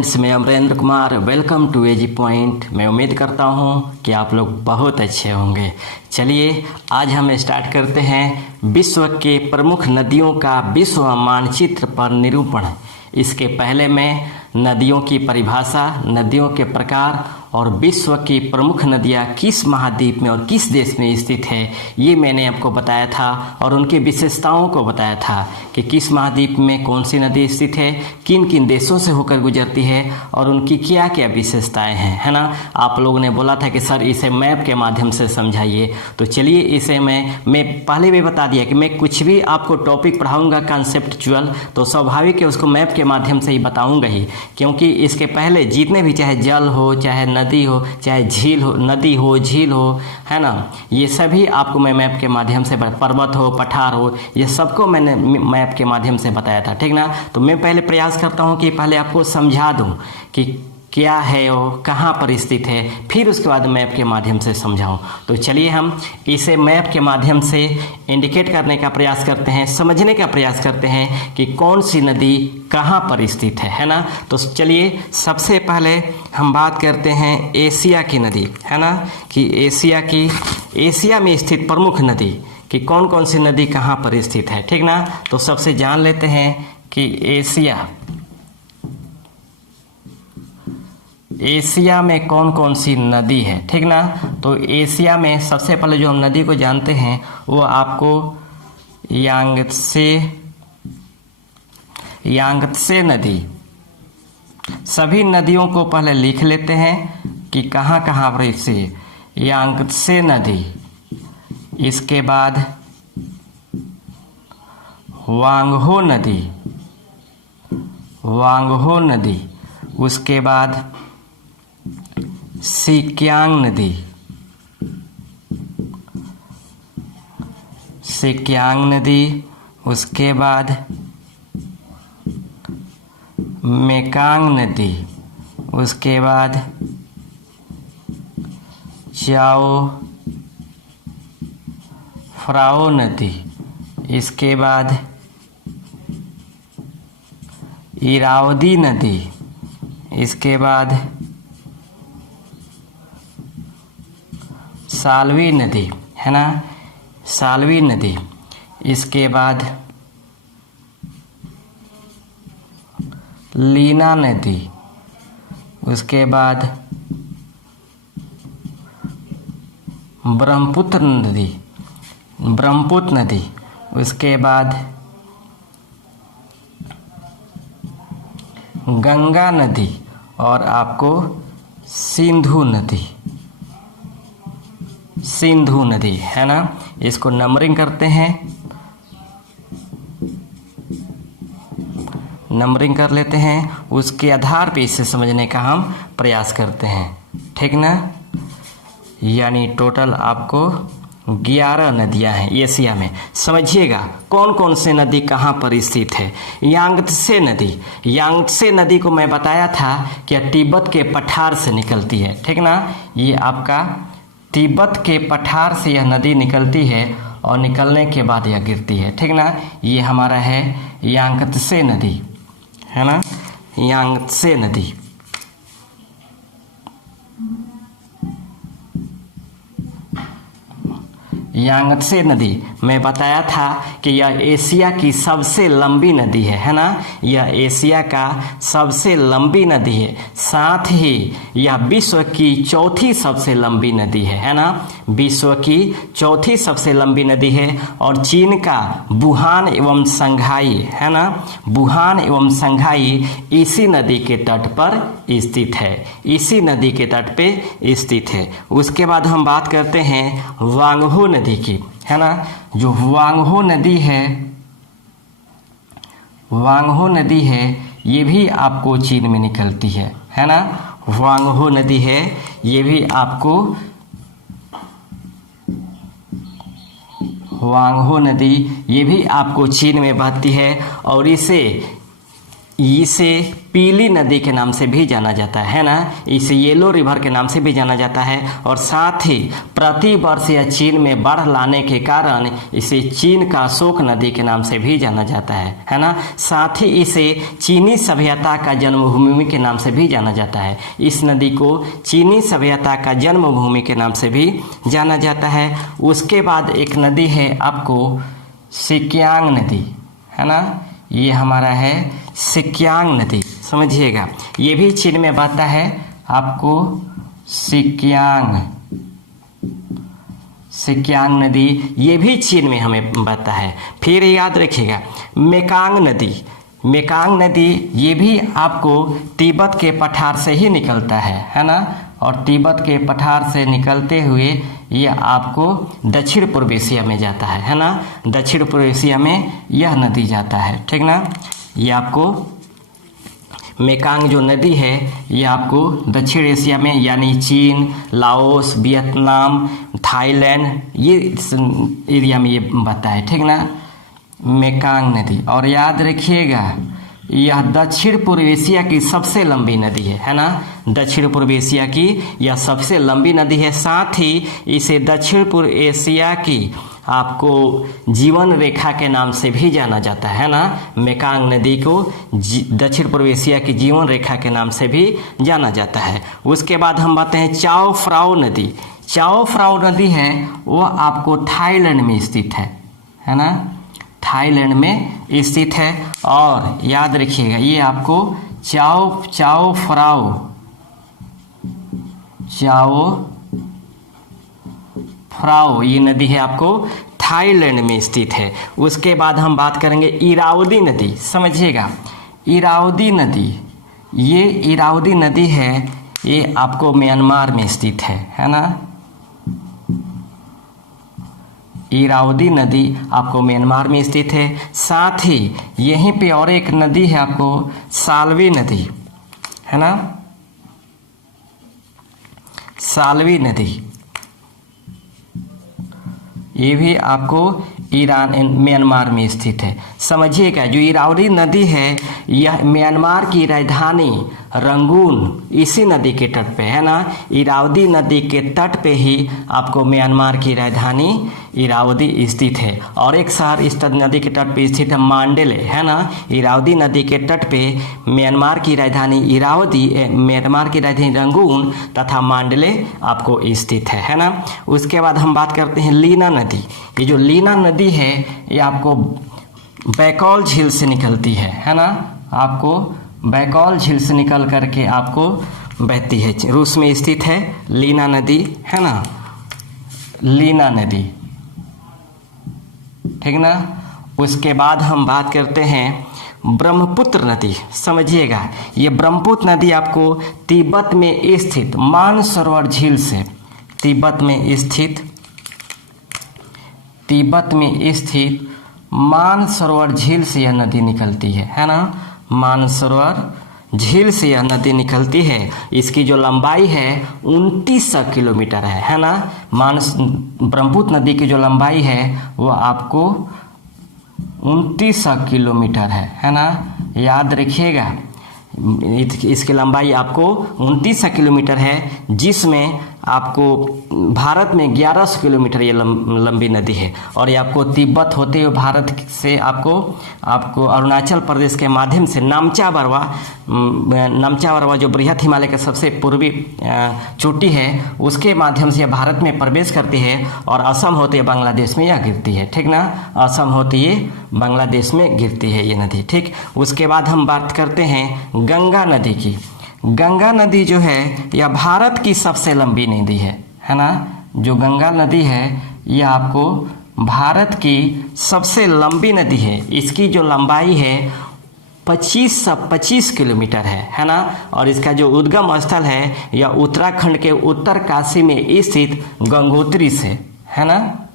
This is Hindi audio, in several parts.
फ्रेंड्स, मैं Amrendra Kumar. Welcome to AG point. मैं उम्मीद करता हूँ कि आप लोग बहुत अच्छे होंगे। चलिए आज हम स्टार्ट करते हैं विश्व के प्रमुख नदियों का विश्व मानचित्र पर निरूपण। इसके पहले मैं नदियों की परिभाषा, नदियों के प्रकार और विश्व की प्रमुख नदियाँ किस महाद्वीप में और किस देश में स्थित है ये मैंने आपको बताया था, और उनकी विशेषताओं को बताया था कि किस महाद्वीप में कौन सी नदी स्थित है, किन किन देशों से होकर गुजरती है और उनकी क्या क्या विशेषताएं हैं, है ना। आप लोगों ने बोला था कि सर इसे मैप के माध्यम से समझाइए, तो चलिए इसे मैं पहले भी बता दिया कि मैं कुछ भी आपको टॉपिक पढ़ाऊँगा कंसेप्चुअल तो स्वाभाविक है उसको मैप के माध्यम से ही बताऊँगा ही, क्योंकि इसके पहले जितने भी चाहे जल हो, चाहे नदी हो, चाहे झील हो, नदी हो, झील हो, है ना, ये सभी आपको मैं मैप के माध्यम से, पर्वत हो, पठार हो, ये सबको मैंने मैप के माध्यम से बताया था, ठीक ना। तो मैं पहले प्रयास करता हूँ कि पहले आपको समझा दूँ कि क्या है वो, कहाँ पर स्थित है, फिर उसके बाद मैप के माध्यम से समझाऊं। तो चलिए हम इसे मैप के माध्यम से इंडिकेट करने का प्रयास करते हैं, समझने का प्रयास करते हैं कि कौन सी नदी कहाँ पर स्थित है ना। तो चलिए सबसे पहले हम बात करते हैं एशिया की नदी, है ना, कि एशिया में स्थित प्रमुख नदी कि कौन कौन सी नदी कहाँ पर स्थित है, ठीक ना। तो सबसे जान लेते हैं कि एशिया में कौन कौन सी नदी है, ठीक ना। तो एशिया में सबसे पहले जो हम नदी को जानते हैं वो आपको यांगत्से नदी। सभी नदियों को पहले लिख लेते हैं कि कहाँ कहाँ पर से यांगत्से नदी, इसके बाद वांगहो नदी, उसके बाद सिक्यांग नदी, उसके बाद मेकांग नदी, उसके बाद फ्राओ नदी, इसके बाद इरावदी नदी, इसके बाद साल्वी नदी, है ना, साल्वी नदी, इसके बाद लीना नदी, उसके बाद ब्रह्मपुत्र नदी, उसके बाद गंगा नदी और आपको सिंधु नदी, है ना। इसको नंबरिंग करते हैं, नंबरिंग कर लेते हैं, उसके आधार पे इसे समझने का हम प्रयास करते हैं, ठीक ना। यानी टोटल आपको 11 नदियां हैं एशिया में। समझिएगा कौन कौन से नदी कहाँ पर स्थित है। यांगत्से नदी को मैं बताया था कि तिब्बत के पठार से निकलती है, ठीक ना। ये आपका तिब्बत के पठार से यह नदी निकलती है और निकलने के बाद यह गिरती है, ठीक ना। ये हमारा है यांगत्से नदी, है ना, यांगत्से नदी। यांगत्से नदी मैं बताया था कि यह एशिया की सबसे लंबी नदी है ना। यह एशिया का सबसे लंबी नदी है, साथ ही यह विश्व की चौथी सबसे लंबी नदी है ना। विश्व की चौथी सबसे लंबी नदी है और चीन का वुहान एवं शंघाई, है ना, वुहान एवं शंघाई इसी नदी के तट पर स्थित है, इसी नदी के तट पे स्थित है। उसके बाद हम बात करते हैं वांगहो नदी की, है ना। जो वांगहो नदी है ये भी आपको चीन में निकलती है ना। वांगहो नदी है, ये भी आपको चीन में बहती है और इसे इसे पीली नदी के नाम से भी जाना जाता है ना, इसे येलो रिवर के नाम से भी जाना जाता है। और साथ ही प्रति वर्ष यह चीन में बाढ़ लाने के कारण इसे चीन का अशोक नदी के नाम से भी जाना जाता है ना। साथ ही इसे चीनी सभ्यता का जन्मभूमि के नाम से भी जाना जाता है। इस नदी को चीनी सभ्यता का जन्मभूमि के नाम से भी जाना जाता है। उसके बाद एक नदी है आपको सिक्यांग नदी, है ना, ये हमारा है सिक्यांग नदी, समझिएगा। ये भी चीन में बहता है आपको सिक्यांग नदी, ये भी चीन में हमें बहता है। फिर याद रखिएगा मेकांग नदी, ये भी आपको तिब्बत के पठार से ही निकलता है ना। और तिब्बत के पठार से निकलते हुए ये आपको दक्षिण पूर्व एशिया में जाता है ना। दक्षिण पूर्व एशिया में यह नदी जाता है, ठीक ना। ये आपको मेकांग जो नदी है ये आपको दक्षिण एशिया में यानी चीन, लाओस, वियतनाम, थाईलैंड ये एरिया में ये बहता है, ठीक ना, मेकांग नदी। और याद रखिएगा यह दक्षिण पूर्व एशिया की सबसे लंबी नदी है ना। दक्षिण पूर्व एशिया की यह सबसे लंबी नदी है। साथ ही इसे दक्षिण पूर्व एशिया की आपको जीवन रेखा के नाम से भी जाना जाता है ना। मेकांग नदी को दक्षिण पूर्व एशिया की जीवन रेखा के नाम से भी जाना जाता है। उसके बाद हम बात हैं चाओ फ्राओ नदी है वो आपको थाईलैंड में स्थित है ना, थाईलैंड में स्थित है। और याद रखिएगा ये आपको चाओ फ्राओ ये नदी है आपको थाईलैंड में स्थित है। उसके बाद हम बात करेंगे इरावदी नदी, समझिएगा। इरावदी नदी है ये आपको म्यांमार में स्थित है ना। इरावदी नदी आपको म्यांमार में स्थित है। साथ ही यहीं पे और एक नदी है आपको साल्वी नदी, है ना, साल्वी नदी, ये भी आपको म्यांमार में स्थित है। समझिएगा जो इरावदी नदी है यह म्यांमार की राजधानी रंगून इसी नदी के तट पे है ना। इरावदी नदी के तट पे ही आपको म्यांमार की राजधानी इरावदी स्थित है। और एक शहर इस नदी के तट पे स्थित है मांडेले, है ना। इरावदी नदी के तट पे म्यांमार की राजधानी म्यांमार की राजधानी रंगून तथा मांडेले आपको स्थित है ना। उसके बाद हम बात करते हैं लीना नदी। ये जो लीना नदी है ये आपको बैकॉल झील से निकलती है ना। आपको बैकॉल झील से निकल करके आपको बहती है, रूस में स्थित है लीना नदी, है ना, लीना नदी, ठीक ना। उसके बाद हम बात करते हैं ब्रह्मपुत्र नदी, समझिएगा। ये ब्रह्मपुत्र नदी आपको तिब्बत में स्थित मानसरोवर झील से तिब्बत में स्थित मानसरोवर झील से यह नदी निकलती है ना। मानसरोवर झील से यह नदी निकलती है। इसकी जो लंबाई है 2900 किलोमीटर है ना। ब्रह्मपुत्र नदी की जो लंबाई है वो आपको 2900 किलोमीटर है ना। याद रखिएगा इसकी लंबाई आपको 2900 किलोमीटर है, जिसमें आपको भारत में 1100 किलोमीटर ये लंबी नदी है। और ये आपको तिब्बत होते हुए भारत से आपको अरुणाचल प्रदेश के माध्यम से नामचा बरवा जो बृहत हिमालय का सबसे पूर्वी चोटी है उसके माध्यम से भारत में प्रवेश करती है और असम होते हुए बांग्लादेश में यह गिरती है, ठीक ना। असम होते हुए बांग्लादेश में गिरती है ये नदी, ठीक। उसके बाद हम बात करते हैं गंगा नदी की। गंगा नदी जो है यह भारत की सबसे लंबी नदी है ना। जो गंगा नदी है यह आपको भारत की सबसे लंबी नदी है। इसकी जो लंबाई है 2525 किलोमीटर है ना। और इसका जो उद्गम स्थल है यह उत्तराखंड के उत्तर काशी में स्थित गंगोत्री से, है ना।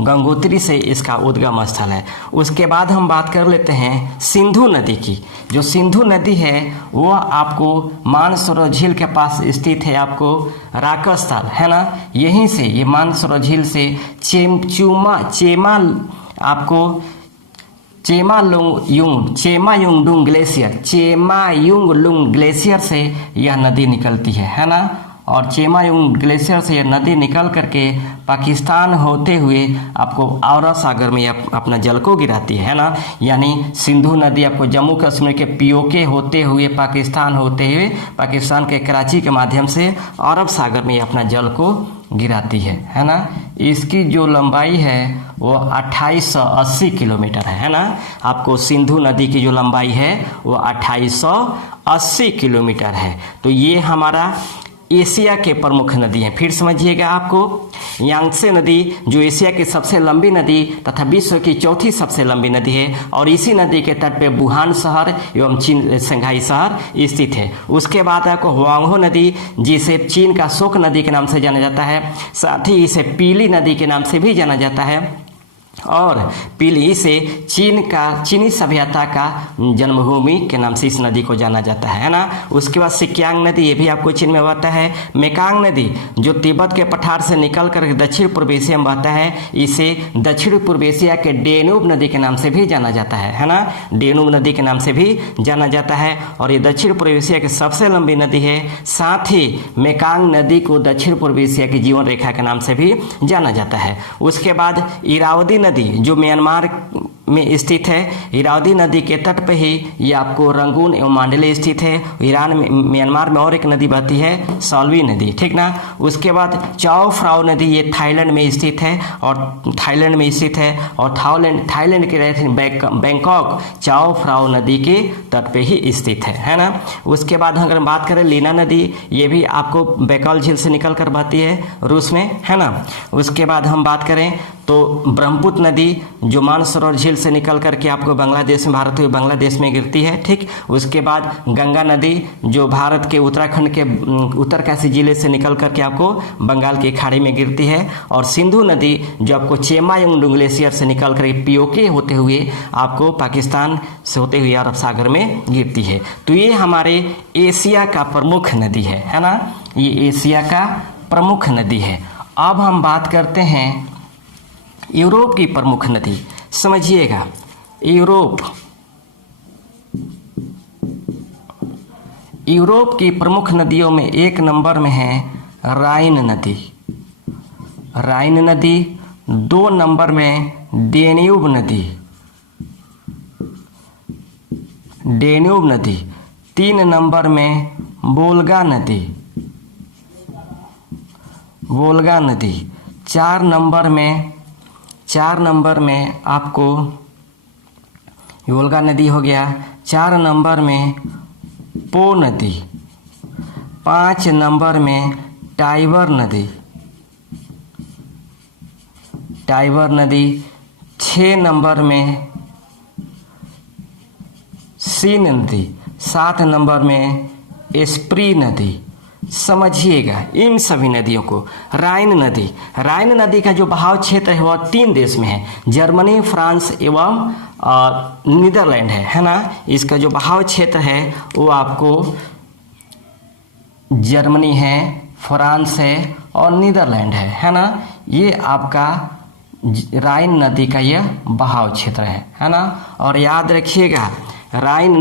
गंगोत्री से इसका उद्गम स्थल है। उसके बाद हम बात कर लेते हैं सिंधु नदी की। जो सिंधु नदी है वो आपको मानसरोवर झील के पास स्थित है, आपको राकस्थल, है ना। यहीं से ये मानसरोवर झील से चेमायुंगडुंग ग्लेशियर से यह नदी निकलती है ना। और चेमायुंग ग्लेशियर से यह नदी निकल करके पाकिस्तान होते हुए आपको अरब सागर में अपना जल को गिराती है ना। यानी सिंधु नदी आपको जम्मू कश्मीर के पीओके होते हुए पाकिस्तान होते हुए पाकिस्तान के कराची के माध्यम से अरब सागर में अपना जल को गिराती है ना। इसकी जो लंबाई है वो 2880 किलोमीटर है ना। आपको सिंधु नदी की जो लंबाई है वो 2880 किलोमीटर है। तो ये हमारा एशिया के प्रमुख नदी हैं। फिर समझिएगा, आपको यांगत्से नदी जो एशिया की सबसे लंबी नदी तथा विश्व की चौथी सबसे लंबी नदी है और इसी नदी के तट पे वुहान शहर एवं चीन शंघाई शहर स्थित है। उसके बाद आपको हुआंगहो नदी जिसे चीन का शोक नदी के नाम से जाना जाता है, साथ ही इसे पीली नदी के नाम से भी जाना जाता है और पीली से चीनी सभ्यता का जन्मभूमि के नाम से इस नदी को जाना जाता है ना। उसके बाद सिक्यांग नदी, ये भी आपको चीन में बहता है। मेकांग नदी जो तिब्बत के पठार से निकल कर दक्षिण पूर्व एशिया में बहता है, इसे दक्षिण पूर्व एशिया के डेन्यूब नदी के नाम से भी जाना जाता है ना। डेन्यूब नदी के नाम से भी जाना जाता है और ये दक्षिण पूर्व एशिया की सबसे लंबी नदी है। साथ ही मेकांग नदी को दक्षिण पूर्व एशिया की जीवन रेखा के नाम से भी जाना जाता है। उसके बाद इरावदी नदी जो म्यांमार में स्थित है, इरावदी नदी के तट पे ही ये आपको रंगून एवं मांडले स्थित है। ईरान में म्यांमार में और एक नदी बहती है, सॉल्वी नदी, ठीक ना। उसके बाद चाओ फ्राओ नदी ये थाईलैंड में स्थित है और थाईलैंड के राजधानी बैंकॉक चाओ फ्राओ नदी के तट पे ही स्थित है ना। उसके बाद अगर हम बात करें लीना नदी, ये भी आपको बैकॉल झील से निकल कर बहती है रूस में, है ना। उसके बाद हम बात करें तो ब्रह्मपुत्र नदी जो मानसरोवर झील से निकल करके आपको बांग्लादेश में भारत हुए बांग्लादेश में गिरती है, ठीक। उसके बाद गंगा नदी जो भारत के उत्तराखंड के उत्तरकाशी जिले से निकल करके आपको बंगाल की खाड़ी में गिरती है। और सिंधु नदी जो आपको चेमायुंगडुंग ग्लेशियर से निकल कर पीओके होते हुए आपको पाकिस्तान से होते हुए अरब सागर में गिरती है। तो ये हमारे एशिया का प्रमुख नदी है ना। ये एशिया का प्रमुख नदी है। अब हम बात करते हैं यूरोप की प्रमुख नदी। समझिएगा, यूरोप की प्रमुख नदियों में एक नंबर में है राइन नदी। 2 नंबर में डेन्यूब नदी। 3 नंबर में वोल्गा नदी। 4 नंबर में आपको वोल्गा नदी हो गया। 4 नंबर में पो नदी। 5 नंबर में टाइबर नदी। 6 नंबर में सीन नदी। 7 नंबर में एस्प्री नदी। समझिएगा इन सभी नदियों को। राइन नदी का जो बहाव क्षेत्र है वह 3 देश में है, जर्मनी, फ्रांस एवं नीदरलैंड है ना। इसका जो बहाव क्षेत्र है वो आपको जर्मनी है, फ्रांस है और नीदरलैंड है ना। ये आपका राइन नदी का यह बहाव क्षेत्र है ना। और याद रखिएगा राइन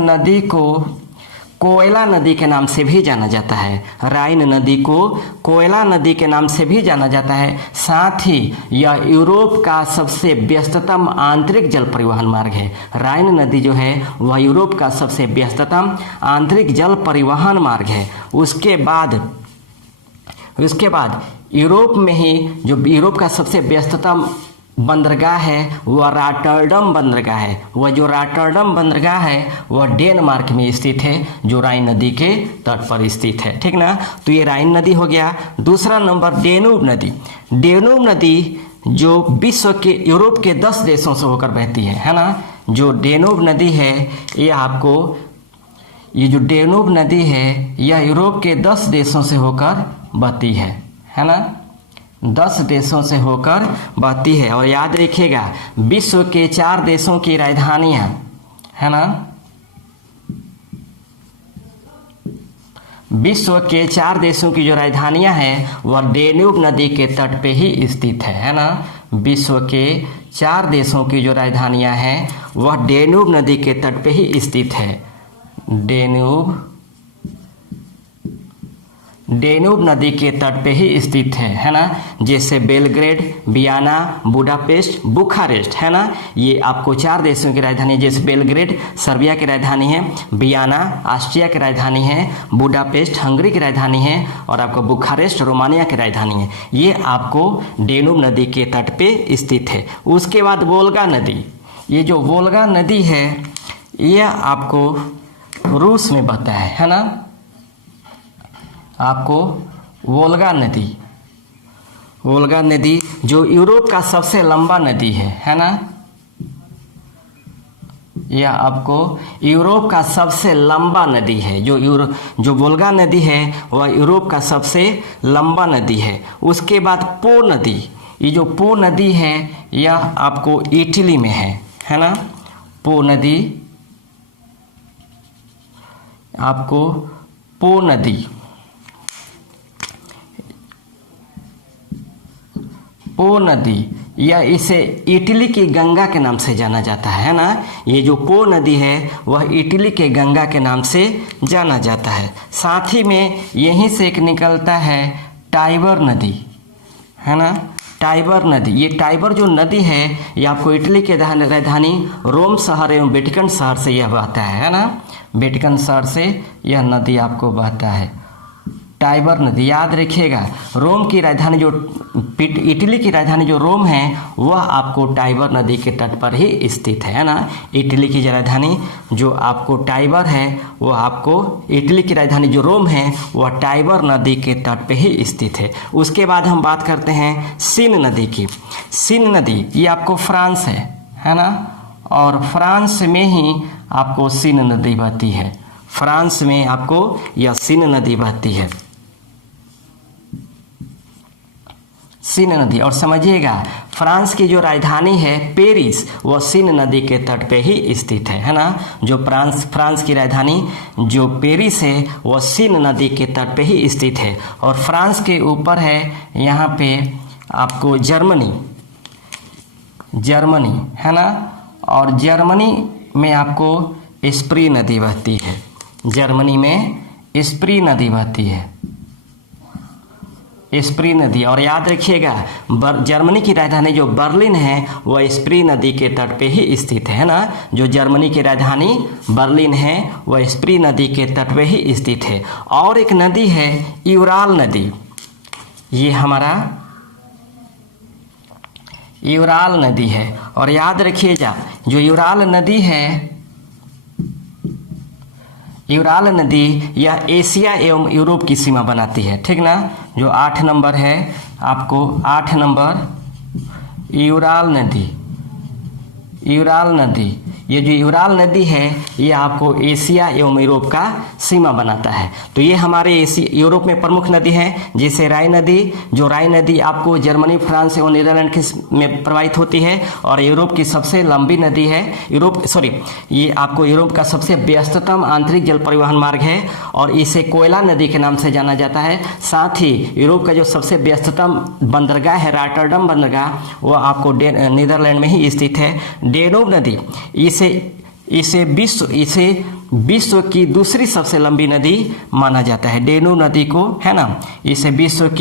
नदी को कोयला नदी के नाम से भी जाना जाता है। राइन नदी को कोयला नदी के नाम से भी जाना जाता है। साथ ही यह यूरोप का सबसे व्यस्ततम आंतरिक जल परिवहन मार्ग है। राइन नदी जो है वह यूरोप का सबसे व्यस्ततम आंतरिक जल परिवहन मार्ग है। उसके बाद यूरोप में ही जो यूरोप का सबसे व्यस्ततम बंदरगाह है वह रॉटरडम बंदरगाह है। वह जो रॉटरडम बंदरगाह है वह डेनमार्क में स्थित है, जो राइन नदी के तट पर स्थित है, ठीक ना। तो ये राइन नदी हो गया। दूसरा नंबर डेन्यूब नदी जो विश्व के यूरोप के 10 देशों से होकर बहती है ना। जो डेन्यूब नदी है ये डेन्यूब नदी है यह यूरोप के 10 देशों से होकर बहती है ना। 10 देशों से होकर बहती है। और याद रखिएगा विश्व के 4 देशों की राजधानियां है ना। विश्व के 4 देशों की जो राजधानियां हैं वह डेन्यूब नदी के तट पे ही स्थित है ना। विश्व के 4 देशों की जो राजधानियां हैं वह डेन्यूब नदी के तट पे ही स्थित है। डेन्यूब नदी के तट पे ही स्थित है ना। जैसे बेलग्रेड, वियना, बुडापेस्ट, बुखारेस्ट, है ना। ये आपको 4 देशों की राजधानी है। जैसे बेलग्रेड सर्बिया की राजधानी है, वियना ऑस्ट्रिया की राजधानी है, बुडापेस्ट हंगरी की राजधानी है और आपको बुखारेस्ट रोमानिया की राजधानी है। ये आपको डेन्यूब नदी के तट पे स्थित है। उसके बाद वोल्गा नदी, ये जो वोल्गा नदी है यह आपको रूस में बहता है ना। आपको वोल्गा नदी जो यूरोप का सबसे लंबा नदी है ना। यह आपको यूरोप का सबसे लंबा नदी है। जो वोल्गा नदी है वह यूरोप का सबसे लंबा नदी है। उसके बाद पो नदी, ये जो पो नदी है यह आपको इटली में है ना। पो नदी, आपको पो नदी, पो नदी या इसे इटली की गंगा के नाम से जाना जाता है ना। ये जो पो नदी है वह इटली के गंगा के नाम से जाना जाता है। साथ ही में यहीं से एक निकलता है टाइबर नदी, है ना। टाइबर नदी, ये टाइबर जो नदी है ये आपको इटली के राजधानी रोम शहर एवं वेटिकन शहर से यह बहता है ना। वेटिकन शहर से यह नदी आपको बहता है, टाइबर नदी। याद रखिएगा, रोम की राजधानी जो इटली की राजधानी जो रोम है वह आपको टाइबर नदी के तट पर ही स्थित है ना। इटली की राजधानी जो आपको टाइबर है वह आपको इटली की राजधानी जो रोम है वह टाइबर नदी के तट पे ही स्थित है। उसके बाद हम बात करते हैं सीन नदी की। सीन नदी ये आपको फ्रांस है ना। और फ्रांस में ही आपको सीन नदी बहती है। फ्रांस में आपको यह सीन नदी बहती है, सीन नदी। और समझिएगा, फ्रांस की जो राजधानी है पेरिस वह सीन नदी के तट पे ही स्थित है ना। जो फ्रांस की राजधानी जो पेरिस है वह सीन नदी के तट पे ही स्थित है। और फ्रांस के ऊपर है यहाँ पे आपको जर्मनी है ना। और जर्मनी में आपको स्प्री नदी बहती है। जर्मनी में स्प्री नदी बहती है, स्प्री नदी। और याद रखिएगा, जर्मनी की राजधानी जो बर्लिन है वह स्प्री नदी के तट पे ही स्थित है ना। जो जर्मनी की राजधानी बर्लिन है वह स्प्री नदी के तट पे ही स्थित है। और एक नदी है यूराल नदी, ये हमारा यूराल नदी है। और याद रखिएगा, जो यूराल नदी है, यूराल नदी यह एशिया एवं यूरोप की सीमा बनाती है, ठीक ना। जो 8 नंबर है, आपको 8 नंबर यूराल नदी, ये जो यूराल नदी है ये आपको एशिया एवं यूरोप का सीमा बनाता है। तो ये हमारे यूरोप में प्रमुख नदी है। जैसे राइन नदी, जो राइन नदी आपको जर्मनी, फ्रांस एवं नीदरलैंड में प्रवाहित होती है और यूरोप की सबसे लंबी नदी है। ये आपको यूरोप का सबसे व्यस्ततम आंतरिक जल परिवहन मार्ग है और इसे कोयला नदी के नाम से जाना जाता है। साथ ही यूरोप का जो सबसे व्यस्ततम बंदरगाह है रॉटरडम बंदरगाह, वो आपको नीदरलैंड में ही स्थित है। डेन्यूब नदी इसे विश्व की दूसरी सबसे लंबी नदी माना जाता है। डेन्यूब नदी को, है ना, इसे यूरोप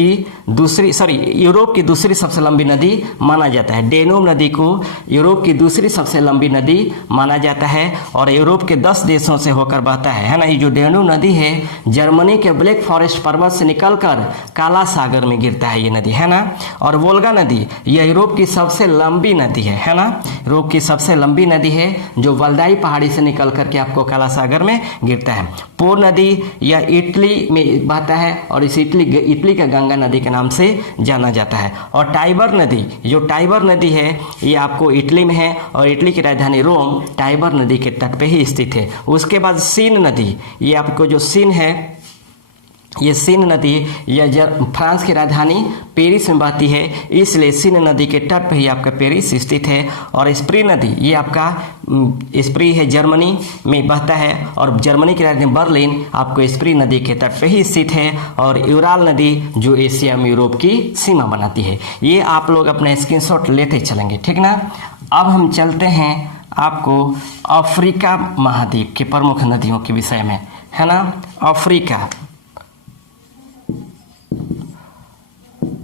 की दूसरी सबसे लंबी नदी माना जाता है। डेन्यूब नदी को यूरोप की दूसरी सबसे लंबी नदी माना जाता है और यूरोप के 10 देशों से होकर बहता है ना। ये जो डेन्यूब नदी है जर्मनी के ब्लैक फॉरेस्ट पर्वत से निकलकर काला सागर में गिरता है ये नदी, है ना। और वोल्गा नदी यह यूरोप की सबसे लंबी नदी है ना। यूरोप की सबसे लंबी नदी है जो वल्दाई पहाड़ी से निकल करके आपको काला सागर में गिरता है। पो नदी यह इटली में बहता है और इस इटली का गंगा नदी के नाम से जाना जाता है। और टाइबर नदी, जो टाइबर नदी है ये आपको इटली में है और इटली की राजधानी रोम टाइबर नदी के तट पे ही स्थित है। उसके बाद सीन नदी, ये आपको जो सीन है ये सीन नदी यह फ्रांस की राजधानी पेरिस में बहती है, इसलिए सीन नदी के तट पर ही आपका पेरिस स्थित है। और स्प्री नदी ये आपका स्प्री है, जर्मनी में बहता है, और जर्मनी की राजधानी बर्लिन आपको स्प्री नदी के तट पर ही स्थित है। और यूराल नदी जो एशिया में यूरोप की सीमा बनाती है। ये आप लोग अपना स्क्रीनशॉट लेते चलेंगे, ठीक ना। अब हम चलते हैं आपको अफ्रीका महाद्वीप के प्रमुख नदियों के विषय में, है ना। अफ्रीका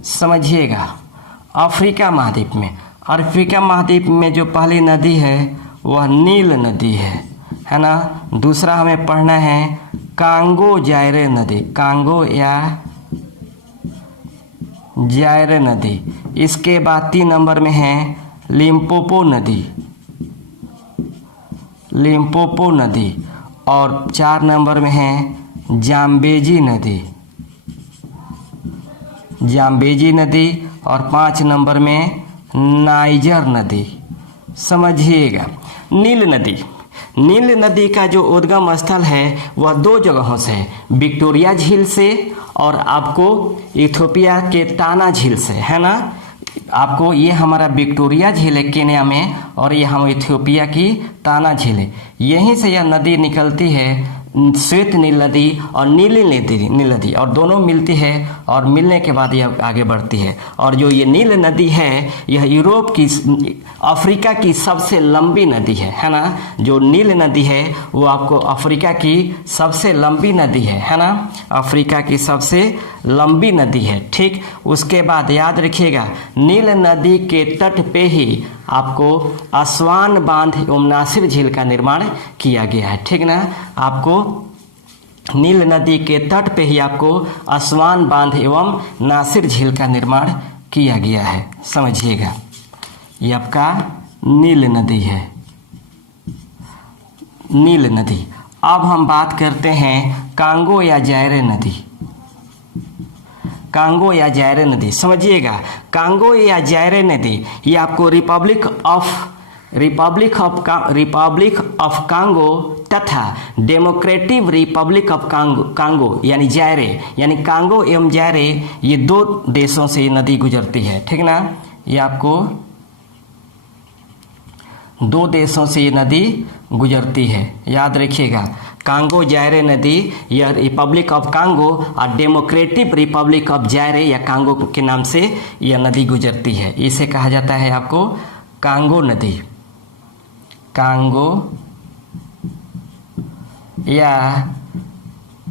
समझिएगा, अफ्रीका महाद्वीप में जो पहली नदी है वह नील नदी है ना। दूसरा हमें पढ़ना है कांगो जायरे नदी, कांगो या जायरे नदी। इसके बाद 3 नंबर में है लिम्पोपो नदी, और 4 नंबर में है जाम्बेजी नदी, और 5 नंबर में नाइजर नदी। समझिएगा, नील नदी का जो उद्गम स्थल है वह 2 जगहों से है, विक्टोरिया झील से और आपको इथियोपिया के ताना झील से, है ना। आपको ये हमारा विक्टोरिया झील है केन्या में, और ये हम इथियोपिया की ताना झील है। यहीं से यह नदी निकलती है, श्वेत नील नदी और नीली नील नदी, और दोनों मिलती है, और मिलने के बाद यह आगे बढ़ती है। और जो ये नील नदी है यह यूरोप की, अफ्रीका की सबसे लंबी नदी है ना। जो नील नदी है वो आपको अफ्रीका की सबसे लंबी नदी है ना। अफ्रीका की सबसे लंबी नदी है, ठीक। उसके बाद याद रखिएगा, नील नदी के तट पे ही आपको असवान बांध एवं नासिर झील का निर्माण किया गया है, ठीक ना। आपको नील नदी के तट पे ही आपको असवान बांध एवं नासिर झील का निर्माण किया गया है, समझिएगा। ये आपका नील नदी है, नील नदी। अब हम बात करते हैं कांगो या जायरे नदी, समझिएगा। कांगो या जायरे नदी ये आपको रिपब्लिक ऑफ कांगो तथा डेमोक्रेटिक रिपब्लिक ऑफ कांगो यानी जायरे, यानी कांगो एवं जायरे, ये 2 देशों से नदी गुजरती है, ठीक ना। ये आपको 2 देशों से ये नदी गुजरती है, याद रखिएगा। कांगो जायरे नदी यह रिपब्लिक ऑफ कांगो और डेमोक्रेटिक रिपब्लिक ऑफ जायरे या कांगो के नाम से यह नदी गुजरती है। इसे कहा जाता है आपको कांगो नदी, कांगो या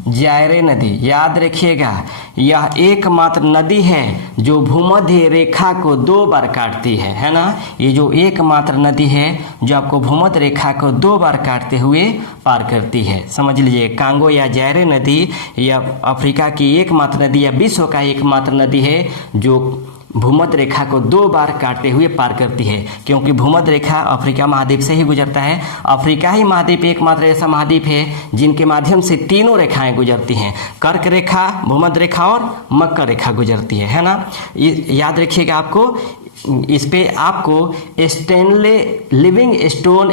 जायरे नदी। याद रखिएगा, यह एकमात्र नदी है जो भूमध्य रेखा को 2 बार काटती है ना। ये जो एकमात्र नदी है जो आपको भूमध्य रेखा को 2 बार काटते हुए पार करती है, समझ लीजिए। कांगो या जायरे नदी यह अफ्रीका की एकमात्र नदी या विश्व का एकमात्र नदी है जो भूमध्य रेखा को 2 बार काटते हुए पार करती है, क्योंकि भूमध्य रेखा अफ्रीका महाद्वीप से ही गुजरता है। अफ्रीका ही महाद्वीप एकमात्र ऐसा महाद्वीप है जिनके माध्यम से 3 रेखाएं गुजरती हैं, कर्क रेखा, भूमध्य रेखा और मकर रेखा गुजरती है ना। याद रखिएगा, आपको इस पे आपको लिविंग स्टोन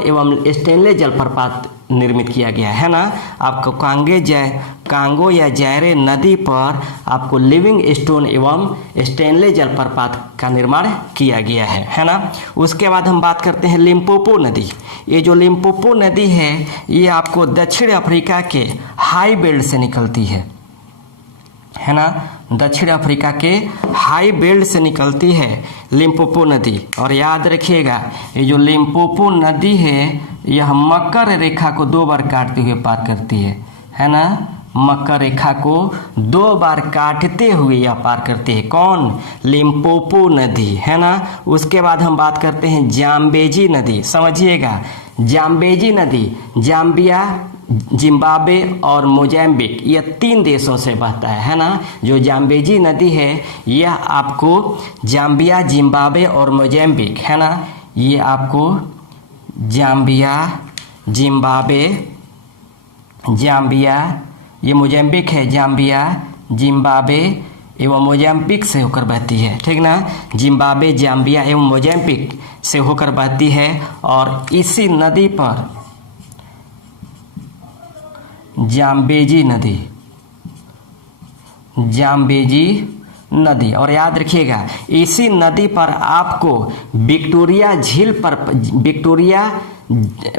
एवं स्टेनले जलप्रपात निर्मित किया गया है ना। आपको कांगो या जायरे नदी पर आपको लिविंग स्टोन एवं स्टेनले जलप्रपात का निर्माण किया गया है ना। उसके बाद हम बात करते हैं लिम्पोपो नदी। ये जो लिम्पोपो नदी है ये आपको दक्षिण अफ्रीका के हाई बेल्ट से निकलती है ना। दक्षिण अफ्रीका के हाई बेल्ट से निकलती है लिम्पोपो नदी। और याद रखिएगा, ये जो लिम्पोपो नदी है यह मकर रेखा को 2 बार काटते हुए पार करती है ना। मकर रेखा को 2 बार काटते हुए यह पार करते हैं, कौन? लिम्पोपो नदी, है ना। उसके बाद हम बात करते हैं जाम्बेजी नदी। समझिएगा, जाम्बेजी नदी जाम्बिया, जिम्बाब्वे और मोजाम्बिक यह 3 देशों से बहता है ना। जो जाम्बेजी नदी है यह आपको जाम्बिया, जिम्बाब्वे और मोजाम्बिक, है ना। ये आपको जाम्बिया, ये मोजाम्बिक है, जाम्बिया, जिम्बाब्वे एवं मोजाम्बिक से होकर बहती है, ठीक ना। जिम्बाब्वे, जाम्बिया एवं मोजाम्बिक से होकर बहती है। और इसी नदी पर जाम्बेजी नदी, जाम्बेजी नदी। और याद रखिएगा इसी नदी पर आपको विक्टोरिया झील पर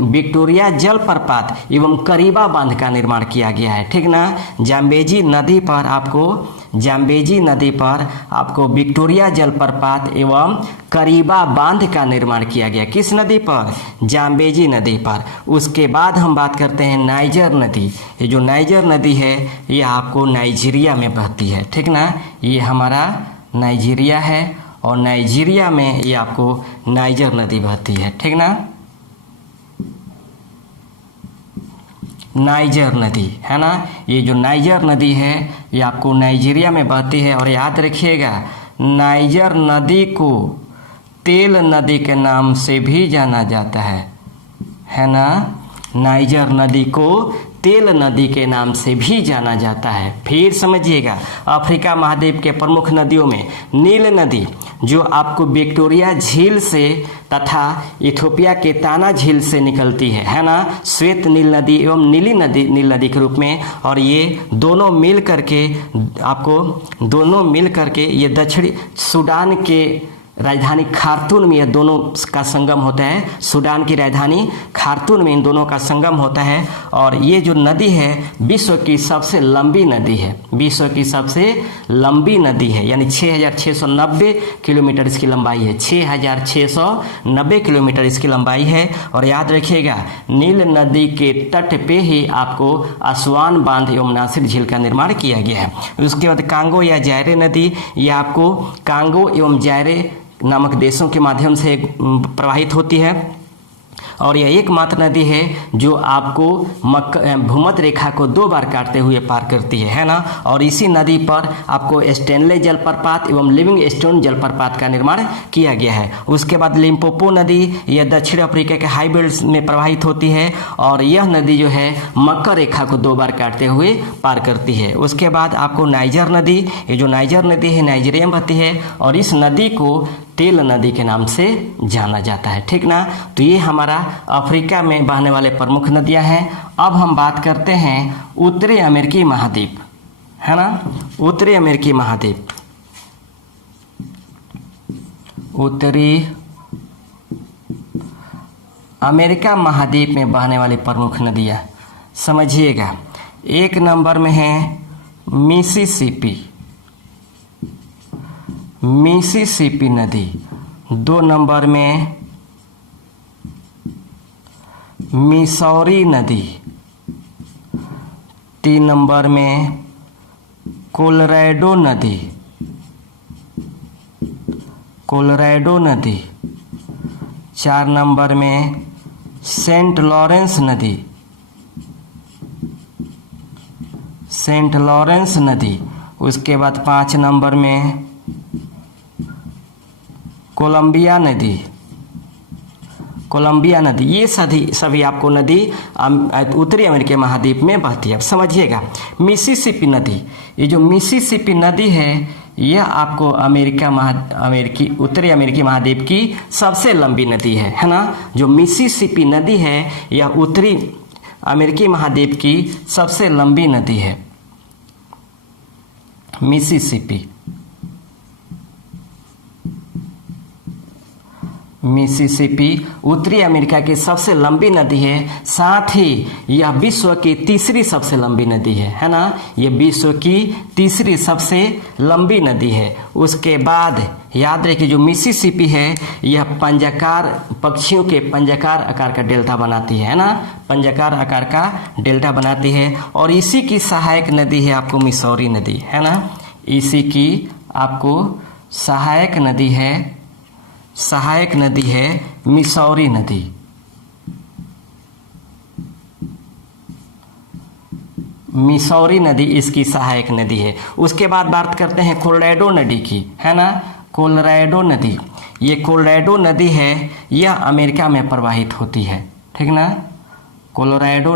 विक्टोरिया जलप्रपात एवं करीबा बांध का निर्माण किया गया है, ठीक ना। जाम्बेजी नदी पर आपको विक्टोरिया जलप्रपात एवं करीबा बांध का निर्माण किया गया। किस नदी पर? जाम्बेजी नदी पर। उसके बाद हम बात करते हैं नाइजर नदी। ये जो नाइजर नदी है ये आपको नाइजीरिया में बहती है, ठीक ना। ये हमारा नाइजीरिया है और नाइजीरिया में ये आपको नाइजर नदी बहती है, ठीक ना। नाइजर नदी है ना, ये जो नाइजर नदी है ये आपको नाइजीरिया में बहती है। और याद रखिएगा नाइजर नदी को तेल नदी के नाम से भी जाना जाता है ना। नाइजर नदी को तेल नदी के नाम से भी जाना जाता है। फिर समझिएगा अफ्रीका महाद्वीप के प्रमुख नदियों में नील नदी जो आपको विक्टोरिया झील से तथा इथोपिया के ताना झील से निकलती है ना। श्वेत नील नदी एवं नीली नदी नील नदी के रूप में। और ये दोनों मिल करके ये दक्षिणी सूडान के राजधानी खार्तूम में ये दोनों का संगम होता है। सूडान की राजधानी खार्तूम में इन दोनों का संगम होता है। और ये जो नदी है विश्व की सबसे लंबी नदी है, विश्व की सबसे लंबी नदी है, यानी 6,690 किलोमीटर इसकी लंबाई है। 6,690 किलोमीटर इसकी लंबाई है। और याद रखिएगा नील नदी के तट पे ही आपको असवान बांध एवं नासिर झील का निर्माण किया गया है। उसके बाद कांगो या जायरे नदी, ये आपको कांगो एवं जायरे नामक देशों के माध्यम से प्रवाहित होती है। और यह एकमात्र नदी है जो आपको भूमध्य रेखा को 2 बार काटते हुए पार करती है ना। और इसी नदी पर आपको स्टेनले जलप्रपात एवं लिविंगस्टोन जलप्रपात का निर्माण किया गया है। उसके बाद लिम्पोपो नदी यह दक्षिण अफ्रीका के हाई बेल्ट में प्रवाहित होती है और यह नदी जो है मकर रेखा को 2 बार काटते हुए पार करती है। उसके बाद आपको नाइजर नदी, ये जो नाइजर नदी है नाइजीरिया में बहती है और इस नदी को तेल नदी के नाम से जाना जाता है, ठीक ना। तो ये हमारा अफ्रीका में बहने वाले प्रमुख नदियां हैं। अब हम बात करते हैं उत्तरी अमेरिकी महाद्वीप, है ना। उत्तरी अमेरिकी महाद्वीप, उत्तरी अमेरिका महाद्वीप में बहने वाली प्रमुख नदियां समझिएगा। 1 नंबर में है मिसिसिपी नदी। 2 नंबर में मिसौरी नदी। 3 नंबर में कोलोराडो नदी। 4 नंबर में सेंट लॉरेंस नदी। उसके बाद 5 नंबर में कोलंबिया नदी। ये सभी आपको नदी उत्तरी अमेरिकी महाद्वीप में बहती है। अब समझिएगा मिसिसिपी नदी, ये जो मिसिसिपी नदी है यह आपको उत्तरी अमेरिकी महाद्वीप की सबसे लंबी नदी है ना। जो मिसिसिपी नदी है यह उत्तरी अमेरिकी महाद्वीप की सबसे लंबी नदी है। मिसिसिपी उत्तरी अमेरिका की सबसे लंबी नदी है। साथ ही यह विश्व की तीसरी सबसे लंबी नदी है ना। यह विश्व की तीसरी सबसे लंबी नदी है। उसके बाद याद रखिए जो मिसिसिपी है यह पक्षियों के पंजाकार आकार का डेल्टा बनाती है ना। पंजाकार आकार का डेल्टा बनाती है। और इसी की सहायक नदी है आपको मिसौरी नदी, है ना। इसी की आपको सहायक नदी है मिसौरी नदी। मिसौरी नदी इसकी सहायक नदी है। उसके बाद बात करते हैं कोलोराडो नदी की, है ना। कोलोराडो नदी, ये कोलोराडो नदी है यह अमेरिका में प्रवाहित होती है, ठीक ना। कोलोराडो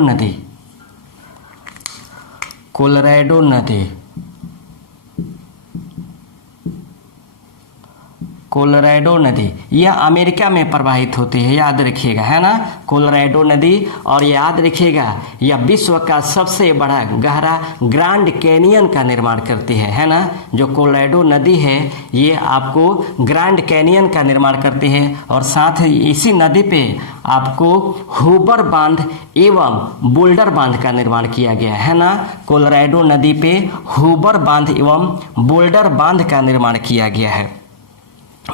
कोलोराडो नदी यह अमेरिका में प्रवाहित होती है, याद रखिएगा, है ना, कोलोराडो नदी। और याद रखिएगा यह विश्व का सबसे बड़ा गहरा ग्रैंड कैनियन का निर्माण करती है ना। जो कोलोराडो नदी है ये आपको ग्रैंड कैनियन का निर्माण करती है। और साथ ही इसी नदी पे आपको हूबर बांध एवं बोल्डर बांध का निर्माण किया गया है ना। कोलोराडो नदी पे हूबर बांध एवं बोल्डर बांध का निर्माण किया गया है,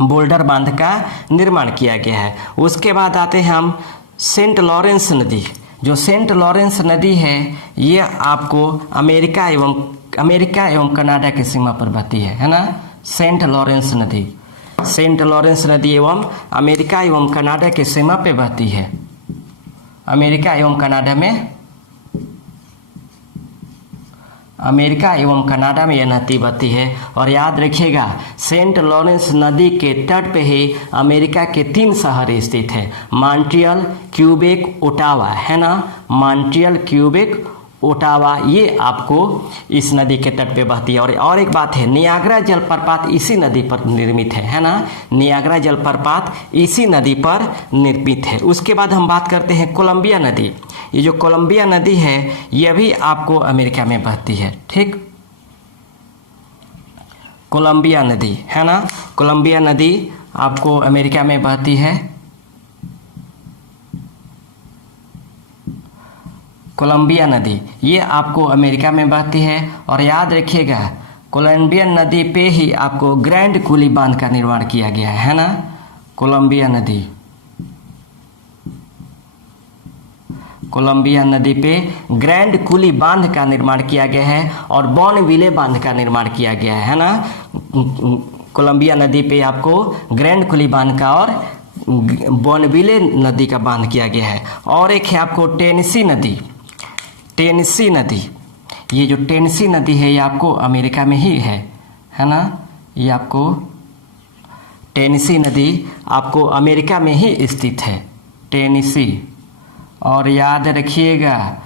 बोल्डर बांध का निर्माण किया गया है। उसके बाद आते हैं हम सेंट लॉरेंस नदी। जो सेंट लॉरेंस नदी है ये आपको अमेरिका एवं कनाडा की सीमा पर बहती है ना। सेंट लॉरेंस नदी एवं अमेरिका एवं कनाडा की सीमा पे बहती है। अमेरिका एवं कनाडा में यह नदी बहती है। और याद रखिएगा सेंट लॉरेंस नदी के तट पे ही अमेरिका के 3 शहर स्थित है, मॉन्ट्रियल, क्यूबेक, ओटावा, है ना। मॉन्ट्रियल, क्यूबेक, ओटावा ये आपको इस नदी के तट पे बहती है। और एक बात है, नियाग्रा जलप्रपात इसी नदी पर निर्मित है ना। नियाग्रा जलप्रपात इसी नदी पर निर्मित है। उसके बाद हम बात करते हैं कोलंबिया नदी। ये जो कोलंबिया नदी है यह भी आपको अमेरिका में बहती है, ठीक। कोलंबिया नदी है ना, कोलंबिया नदी आपको अमेरिका में बहती है। कोलंबिया नदी ये आपको अमेरिका में बहती है। और याद रखिएगा कोलंबिया नदी पे ही आपको ग्रैंड कुली बांध का निर्माण किया गया है ना। कोलंबिया नदी पे ग्रैंड कुली बांध का निर्माण किया गया है और बॉनविले बांध का निर्माण किया गया है ना। कोलंबिया नदी पे आपको ग्रैंड कुली बांध का और बॉनविले नदी का बांध किया गया है। और एक है आपको टेनेसी नदी। ये जो टेनेसी नदी है ये आपको अमेरिका में ही है ना। ये आपको टेनेसी नदी आपको अमेरिका में ही स्थित है, टेनेसी। और याद रखिएगा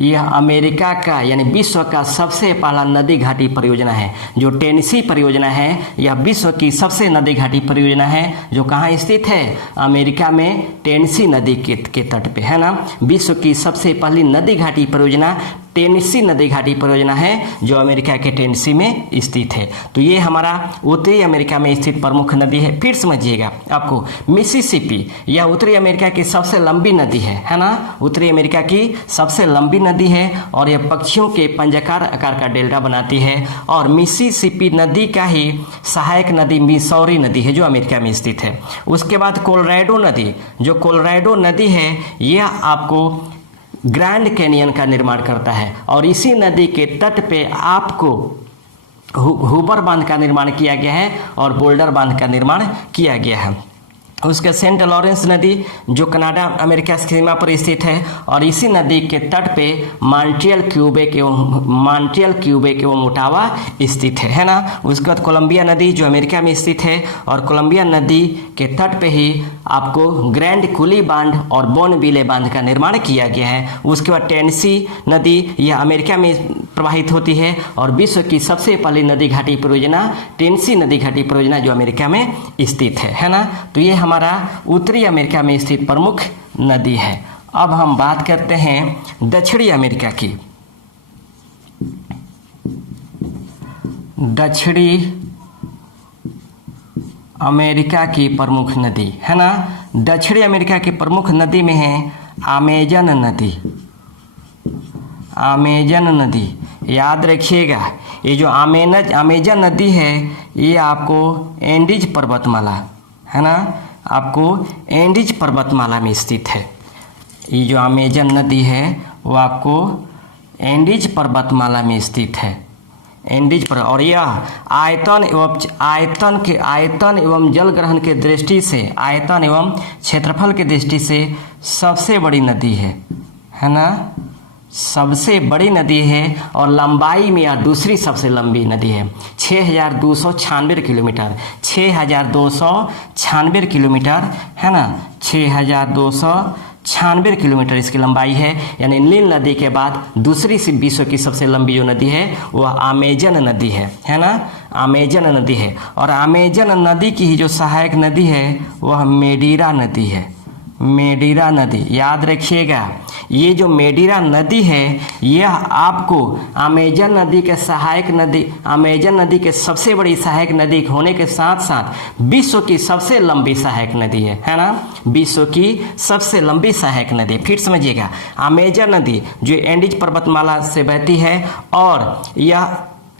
यह अमेरिका का यानी विश्व का सबसे पहला नदी घाटी परियोजना है। जो टेनेसी परियोजना है यह विश्व की सबसे नदी घाटी परियोजना है जो कहाँ स्थित है, अमेरिका में टेनेसी नदी के तट पे, है ना। विश्व की सबसे पहली नदी घाटी परियोजना टेनेसी नदी घाटी परियोजना है जो अमेरिका के टेनेसी में स्थित है। तो ये हमारा उत्तरी अमेरिका में स्थित प्रमुख नदी है। फिर समझिएगा आपको मिसिसिपी यह उत्तरी अमेरिका की सबसे लंबी नदी है ना। उत्तरी अमेरिका की सबसे लंबी नदी है और यह पक्षियों के पंजाकार आकार का डेल्टा बनाती है। और मिसिसिपी नदी का ही सहायक नदी मिसौरी नदी है जो अमेरिका में स्थित है। उसके बाद कोलोराडो नदी, जो कोलोराडो नदी है यह आपको ग्रैंड कैनियन का निर्माण करता है और इसी नदी के तट पे आपको हूबर बांध का निर्माण किया गया है और बोल्डर बांध का निर्माण किया गया है। उसके सेंट लॉरेंस नदी जो कनाडा अमेरिका की सीमा पर स्थित है और इसी नदी के तट पे मॉन्ट्रियल, क्यूबेक एवं ओटावा स्थित है ना। उसके बाद कोलंबिया नदी जो अमेरिका में स्थित है और कोलंबिया नदी के तट पे ही आपको ग्रैंड कुली बांध और बॉनविले बांध का निर्माण किया गया है। उसके बाद टेनेसी नदी यह अमेरिका में प्रवाहित होती है और विश्व की सबसे पहली नदी घाटी परियोजना टेनेसी नदी घाटी परियोजना जो अमेरिका में स्थित है ना। तो ये हमारा उत्तरी अमेरिका में स्थित प्रमुख नदी है। अब हम बात करते हैं दक्षिणी अमेरिका की। दक्षिणी अमेरिका की प्रमुख नदी है ना। दक्षिणी अमेरिका की प्रमुख नदी में है अमेजन नदी। याद रखिएगा ये जो अमेजन नदी है ये आपको एंडीज पर्वतमाला है ना, आपको एंडीज पर्वतमाला में स्थित है। ये जो अमेजन नदी है वो आपको एंडीज पर्वतमाला में स्थित है, एंडीज पर। और यह आयतन एवं जल ग्रहण के दृष्टि से, आयतन एवं क्षेत्रफल के दृष्टि से सबसे बड़ी नदी है ना, सबसे बड़ी नदी है। और लंबाई में यह दूसरी सबसे लंबी नदी है, 6296 किलोमीटर, 6296 किलोमीटर है ना, 96 किलोमीटर इसकी लंबाई है। यानी नील नदी के बाद दूसरी विश्व की सबसे लंबी जो नदी है वह अमेजन नदी है ना, अमेजन नदी है। और अमेजन नदी की ही जो सहायक नदी है वह मेडीरा नदी है, मेडीरा नदी। याद रखिएगा, ये जो मेडीरा नदी है यह आपको अमेजन नदी के सहायक नदी, अमेजन नदी के सबसे बड़ी सहायक नदी होने के साथ साथ विश्व की सबसे लंबी सहायक नदी है ना, विश्व की सबसे लंबी सहायक नदी। फिर समझिएगा, अमेजन नदी जो एंडीज पर्वतमाला से बहती है और यह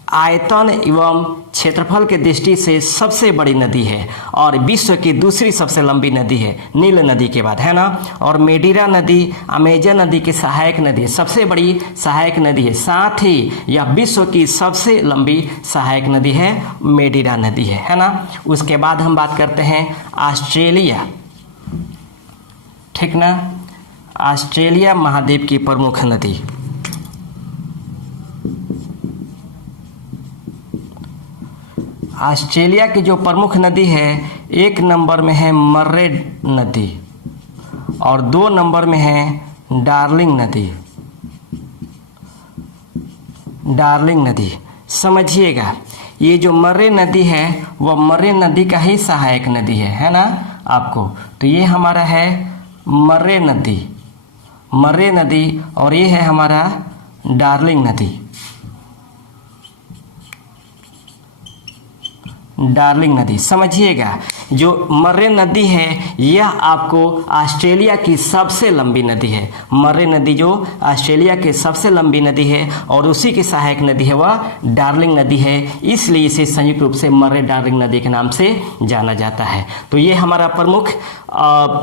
आयतन एवं क्षेत्रफल के दृष्टि से सबसे बड़ी नदी है और विश्व की दूसरी सबसे लंबी नदी है नील नदी के बाद, है ना। और मेडीरा नदी अमेजन नदी की सहायक नदी है, सबसे बड़ी सहायक नदी है, साथ ही यह विश्व की सबसे लंबी सहायक नदी है, मेडीरा नदी है ना। उसके बाद हम बात करते हैं ऑस्ट्रेलिया, ठीक ना। ऑस्ट्रेलिया महाद्वीप की प्रमुख नदी, ऑस्ट्रेलिया की जो प्रमुख नदी है 1 नंबर में है मर्रे नदी और 2 नंबर में है डार्लिंग नदी, डार्लिंग नदी। समझिएगा, ये जो मर्रे नदी है वह मर्रे नदी का ही सहायक नदी है ना आपको। तो ये हमारा है मर्रे नदी, मर्रे नदी, और ये है हमारा डार्लिंग नदी, डार्लिंग नदी। समझिएगा, जो मर्रे नदी है यह आपको ऑस्ट्रेलिया की सबसे लंबी नदी है, मर्रे नदी जो ऑस्ट्रेलिया की सबसे लंबी नदी है और उसी की सहायक नदी है वह डार्लिंग नदी है, इसलिए इसे संयुक्त रूप से मर्रे डार्लिंग नदी के नाम से जाना जाता है। तो ये हमारा प्रमुख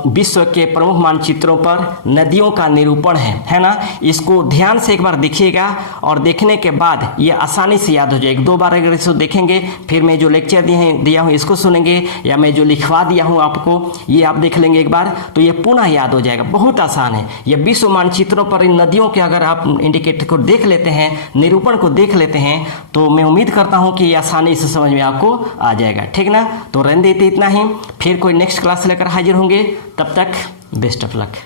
विश्व के प्रमुख मानचित्रों पर नदियों का निरूपण है ना। इसको ध्यान से एक बार देखिएगा और देखने के बाद ये आसानी से याद हो जाएगा। 2 बार अगर इसको देखेंगे, फिर मैं जो लेक्चर दिया हूँ इसको सुनेंगे या मैं जो लिखवा दिया हूँ आपको ये आप देख लेंगे एक बार, तो ये पुनः याद हो जाएगा। बहुत आसान है ये विश्व मानचित्रों पर इन नदियों के अगर आप इंडिकेटर को देख लेते हैं, निरूपण को देख लेते हैं, तो मैं उम्मीद करता हूँ कि ये आसानी से समझ में आपको आ जाएगा, ठीक ना। तो रहने देते इतना ही, फिर कोई नेक्स्ट क्लास लेकर हाजिर होंगे, तब तक बेस्ट ऑफ लक।